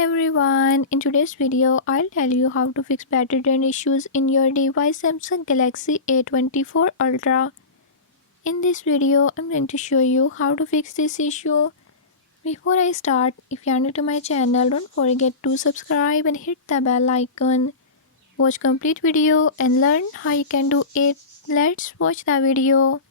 everyone, in today's video I'll tell you how to fix battery drain issues in your device Samsung Galaxy A24 Ultra. In this video I'm going to show you how to fix this issue. Before I start, if you are new to my channel, don't forget to subscribe and hit the bell icon. Watch complete video and learn how you can do it. Let's watch the video.